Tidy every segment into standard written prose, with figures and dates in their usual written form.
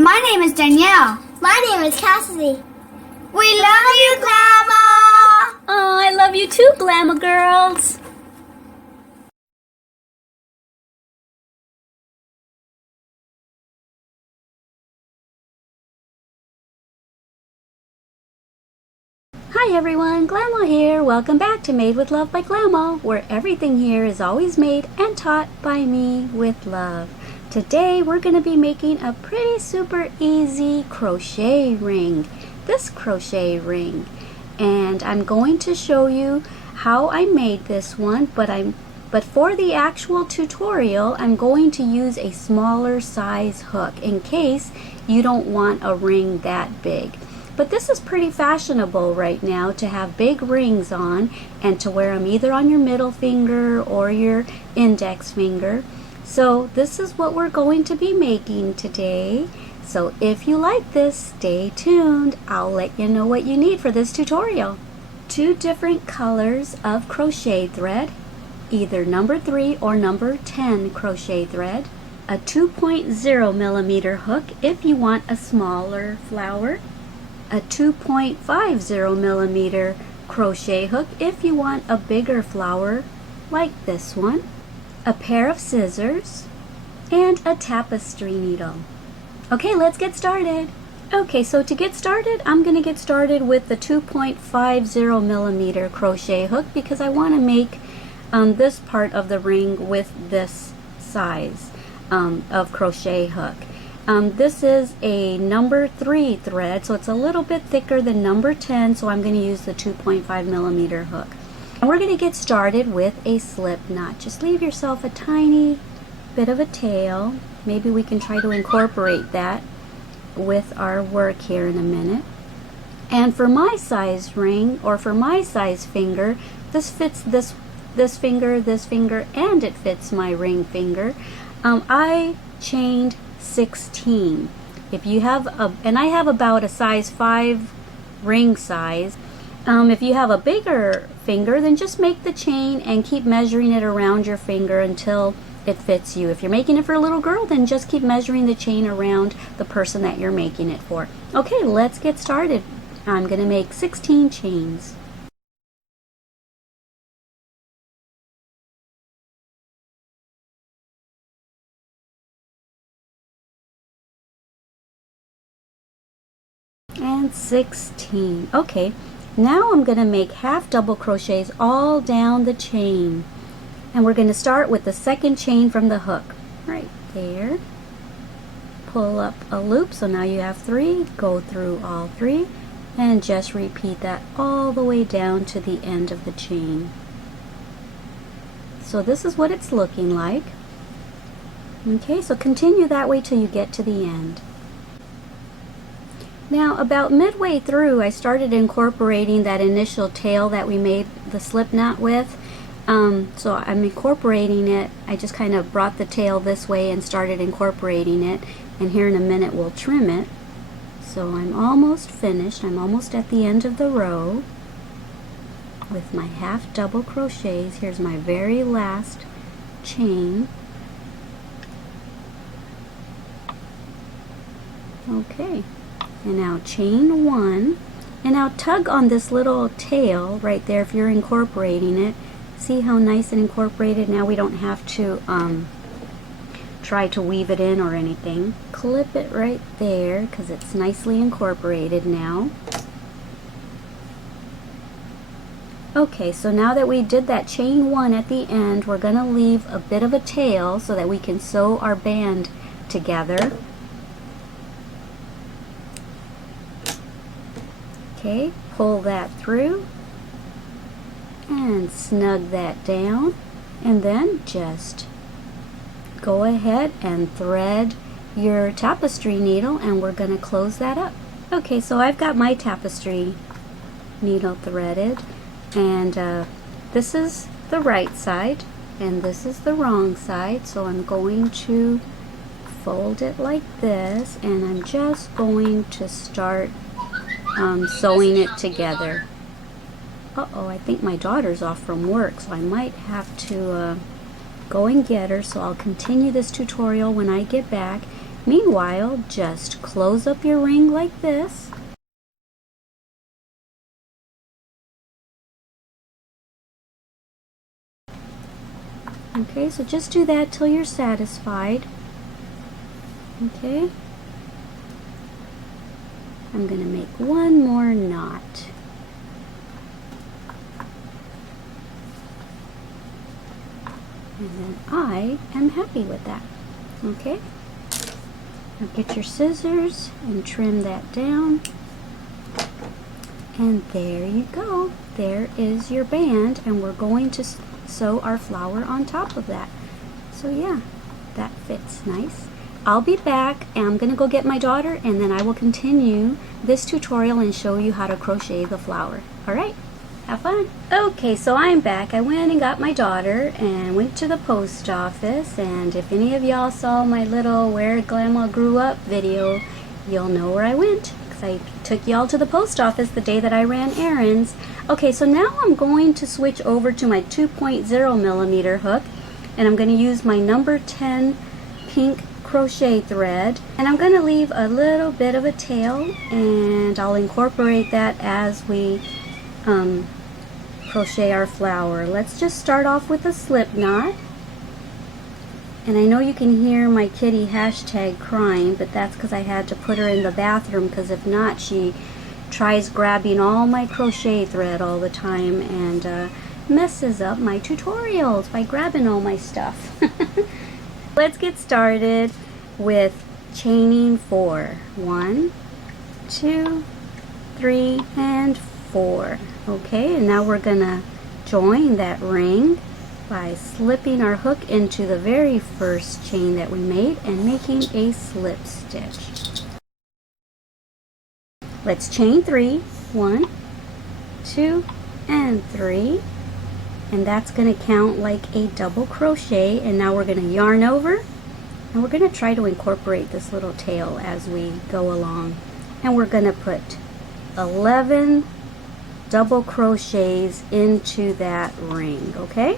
My name is Danielle. My name is Cassidy. We love you, Glama! Oh, I love you too, Glama girls. Hi everyone, Glama here. Welcome back to Made with Love by Glama, where everything here is always made and taught by me with love. Today we're going to be making a pretty super easy crochet ring, this crochet ring. And I'm going to show you how I made this one, but for the actual tutorial I'm going to use a smaller size hook in case you don't want a ring that big. But this is pretty fashionable right now to have big rings on and to wear them either on your middle finger or your index finger. So this is what we're going to be making today. So if you like this, stay tuned. I'll let you know what you need for this tutorial. 2 different colors of crochet thread, either number 3 or number 10 crochet thread, a 2.0 millimeter hook if you want a smaller flower, a 2.50 millimeter crochet hook if you want a bigger flower like this one, a pair of scissors, and a tapestry needle. Okay, let's get started. Okay, so to get started, I'm going to get started with the 2.50 millimeter crochet hook because I want to make this part of the ring with this size of crochet hook. This is a number 3 thread, so it's a little bit thicker than number 10, so I'm going to use the 2.5 millimeter hook. And we're going to get started with a slip knot. Just leave yourself a tiny bit of a tail. Maybe we can try to incorporate that with our work here in a minute. And for my size ring, or for my size finger, this fits this finger, and it fits my ring finger. I chained 16. If you have and I have about a size 5 ring size. If you have a bigger finger, then just make the chain and keep measuring it around your finger until it fits you. If you're making it for a little girl, then just keep measuring the chain around the person that you're making it for. Okay, let's get started. I'm going to make 16 chains. And 16. Okay, now I'm going to make half double crochets all down the chain, and we're going to start with the second chain from the hook right there. Pull up a loop, so now you have 3. Go through all 3 and just repeat that all the way down to the end of the chain. So this is what it's looking like. Okay, so continue that way till you get to the end. Now about midway through, I started incorporating that initial tail that we made the slip knot with. So I'm incorporating it. I just kind of brought the tail this way and started incorporating it, and here in a minute we'll trim it. So I'm almost finished. I'm almost at the end of the row with my half double crochets. Here's my very last chain. Okay. And now chain 1, and now tug on this little tail right there if you're incorporating it. See how nice and incorporated? Now we don't have to try to weave it in or anything. Clip it right there because it's nicely incorporated now. Okay, so now that we did that chain 1 at the end, we're going to leave a bit of a tail so that we can sew our band together. Okay, pull that through and snug that down, and then just go ahead and thread your tapestry needle, and we're going to close that up. Okay, so I've got my tapestry needle threaded, and this is the right side and this is the wrong side, so I'm going to fold it like this, and I'm just going to start sewing it together. Uh-oh, I think my daughter's off from work, so I might have to go and get her, so I'll continue this tutorial when I get back. Meanwhile, just close up your ring like this. Okay, so just do that till you're satisfied. Okay. I'm going to make one more knot. And then I am happy with that. Okay. Now get your scissors and trim that down. And there you go. There is your band, and we're going to sew our flower on top of that. So yeah, that fits nice. I'll be back, and I'm gonna go get my daughter, and then I will continue this tutorial and show you how to crochet the flower. All right, have fun. Okay, so I'm back. I went and got my daughter and went to the post office, and if any of y'all saw my little Where Glama Grew Up video, you'll know where I went. I took y'all to the post office the day that I ran errands. Okay, so now I'm going to switch over to my 2.0 millimeter hook, and I'm going to use my number 10 pink crochet thread, and I'm going to leave a little bit of a tail, and I'll incorporate that as we crochet our flower. Let's just start off with a slip knot. And I know you can hear my kitty hashtag crying, but that's because I had to put her in the bathroom, because if not, she tries grabbing all my crochet thread all the time and messes up my tutorials by grabbing all my stuff. Let's get started with chaining 4. 1, 2, 3, and 4. Okay, and now we're gonna join that ring by slipping our hook into the very first chain that we made and making a slip stitch. Let's chain 3. 1, 2, and 3, and that's going to count like a double crochet. And now we're going to yarn over, and we're going to try to incorporate this little tail as we go along, and we're going to put 11 double crochets into that ring. Okay,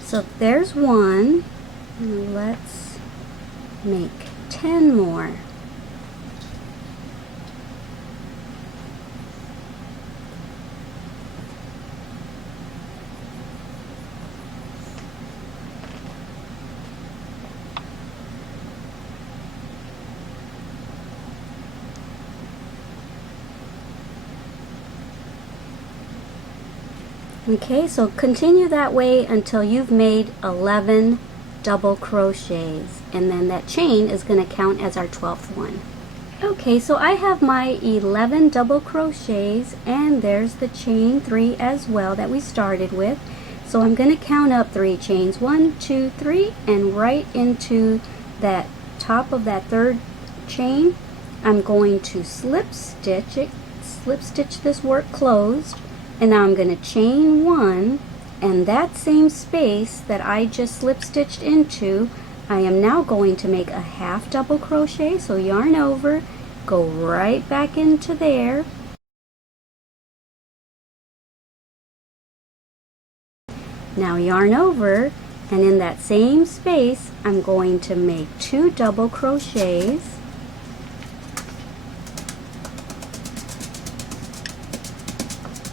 so there's one. Let's make 10 more. Okay, so continue that way until you've made 11 double crochets, and then that chain is going to count as our 12th one. Okay, so I have my 11 double crochets, and there's the chain 3 as well that we started with. So I'm going to count up 3 chains, 1, 2, 3, and right into that top of that third chain, I'm going to slip stitch this work closed. And now I'm going to chain 1, and that same space that I just slip stitched into, I am now going to make a half double crochet. So yarn over, go right back into there, now yarn over, and in that same space I'm going to make 2 double crochets.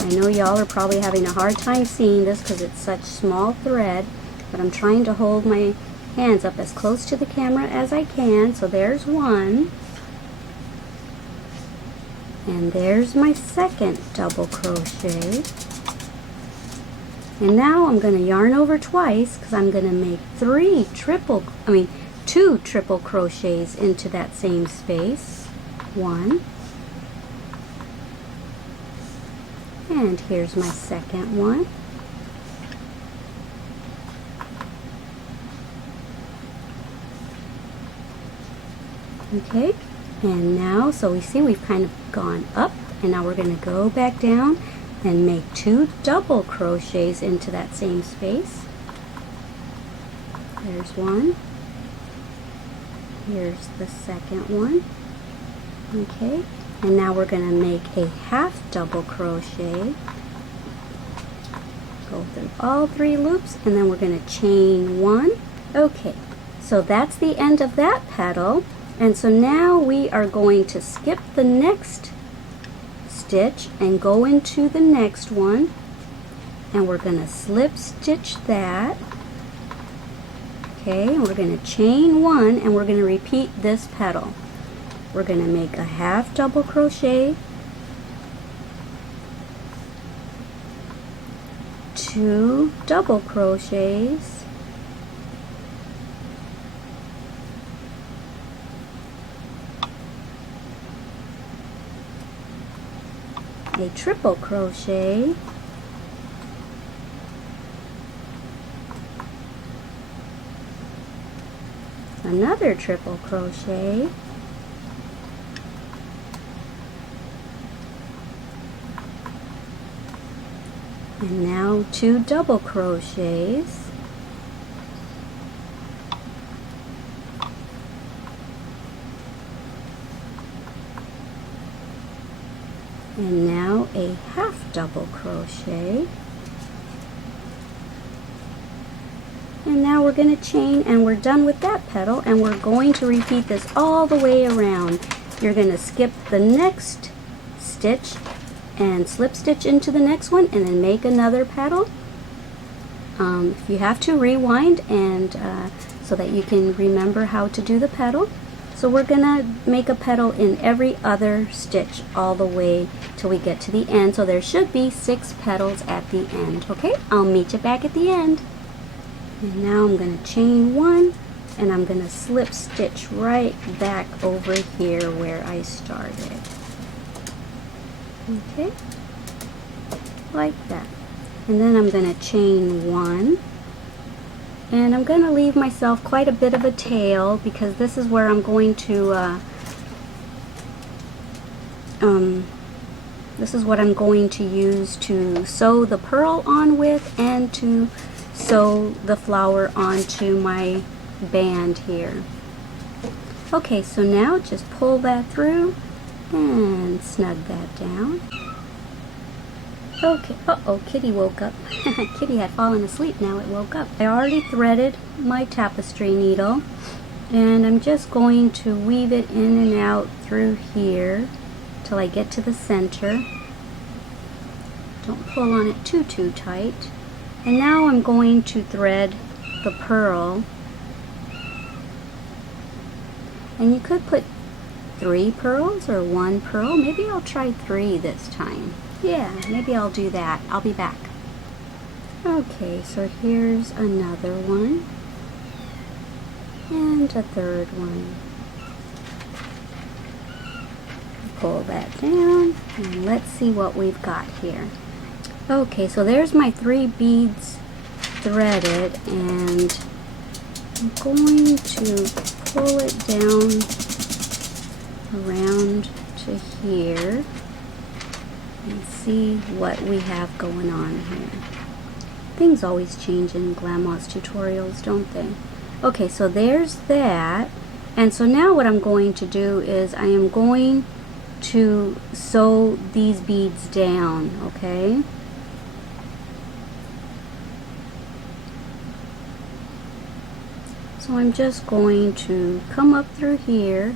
I know y'all are probably having a hard time seeing this because it's such small thread, but I'm trying to hold my hands up as close to the camera as I can. So there's one, and there's my second double crochet. And now I'm going to yarn over twice because I'm going to make 2 triple crochets into that same space. 1. And here's my second one. Okay, and now, so we see we've kind of gone up, and now we're going to go back down and make 2 double crochets into that same space. There's one. Here's the second one. Okay. And now we're going to make a half double crochet Go through all 3 loops, and then we're going to chain 1. Okay, so that's the end of that petal, and so now we are going to skip the next stitch and go into the next one, and we're going to slip stitch that. Okay, and we're going to chain 1, and we're going to repeat this petal. We're going to make a half double crochet, 2 double crochets, a triple crochet, another triple crochet, and now 2 double crochets, and now a half double crochet, and now we're going to chain, and we're done with that petal, and we're going to repeat this all the way around. You're going to skip the next stitch and slip stitch into the next one, and then make another petal. If you have to, rewind and so that you can remember how to do the petal. So we're gonna make a petal in every other stitch all the way till we get to the end. So there should be 6 petals at the end. Okay, I'll meet you back at the end. And now I'm gonna chain 1, and I'm gonna slip stitch right back over here where I started. Okay, like that. And then I'm going to chain 1, and I'm going to leave myself quite a bit of a tail, because this is where I'm going to this is what I'm going to use to sew the pearl on with, and to sew the flower onto my band here. Okay, so now just pull that through and snug that down. Okay, uh-oh, Kitty woke up. Kitty had fallen asleep, now it woke up. I already threaded my tapestry needle, and I'm just going to weave it in and out through here till I get to the center. Don't pull on it too tight. And now I'm going to thread the pearl. And you could put 3 pearls or 1 pearl. Maybe I'll try 3 this time. Yeah, maybe I'll do that. I'll be back. Okay, so here's another one. And a third one. Pull that down, and let's see what we've got here. Okay, so there's my 3 beads threaded, and I'm going to pull it down around to here and see what we have going on here. Things always change in Glama's tutorials, don't they? Okay, so there's that. And so now what I'm going to do is I am going to sew these beads down, okay? So I'm just going to come up through here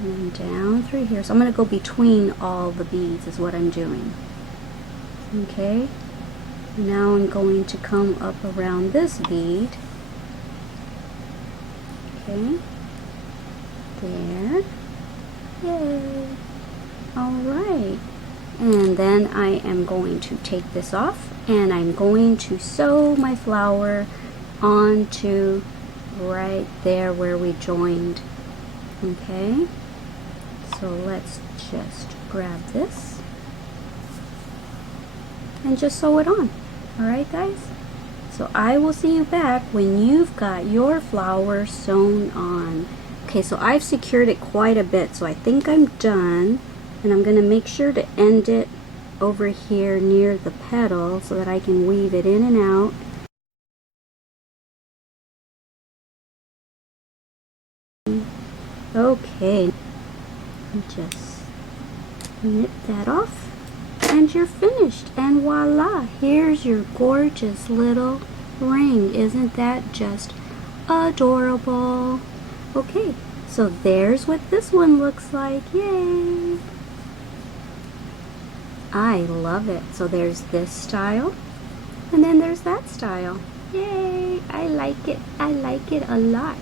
and down through here. So I'm going to go between all the beads is what I'm doing. Okay, now I'm going to come up around this bead. Okay, there. Yay! Alright, and then I am going to take this off, and I'm going to sew my flower onto right there where we joined. Okay, so let's just grab this and just sew it on. Alright guys, so I will see you back when you've got your flower sewn on. Okay, so I've secured it quite a bit, so I think I'm done, and I'm going to make sure to end it over here near the petal so that I can weave it in and out. Okay, just Knit that off, and you're finished. And voila, here's your gorgeous little ring. Isn't that just adorable? Okay, so there's what this one looks like. Yay! I love it. So there's this style, and then there's that style. Yay! I like it. I like it a lot.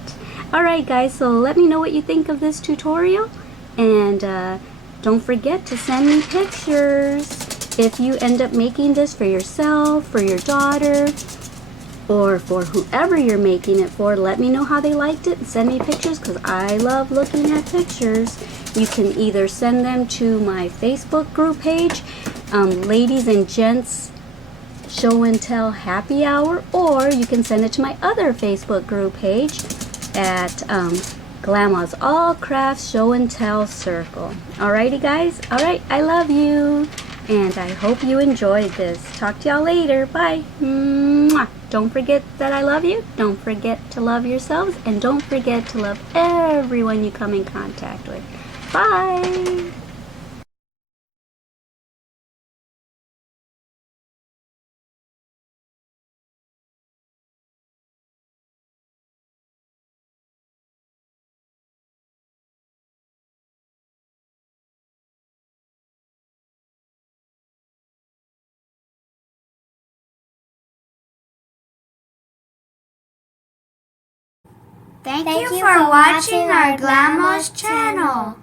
Alright guys, so let me know what you think of this tutorial, and don't forget to send me pictures if you end up making this for yourself, for your daughter, or for whoever you're making it for. Let me know how they liked it and send me pictures, because I love looking at pictures. You can either send them to my Facebook group page, Ladies and Gents Show and Tell Happy Hour, or you can send it to my other Facebook group page at Glama's All Crafts Show and Tell Circle. Alrighty guys, alright, I love you, and I hope you enjoyed this. Talk to y'all later. Bye. Mwah. Don't forget that I love you. Don't forget to love yourselves, and don't forget to love everyone you come in contact with. Bye. Thank you for watching our Glama's channel.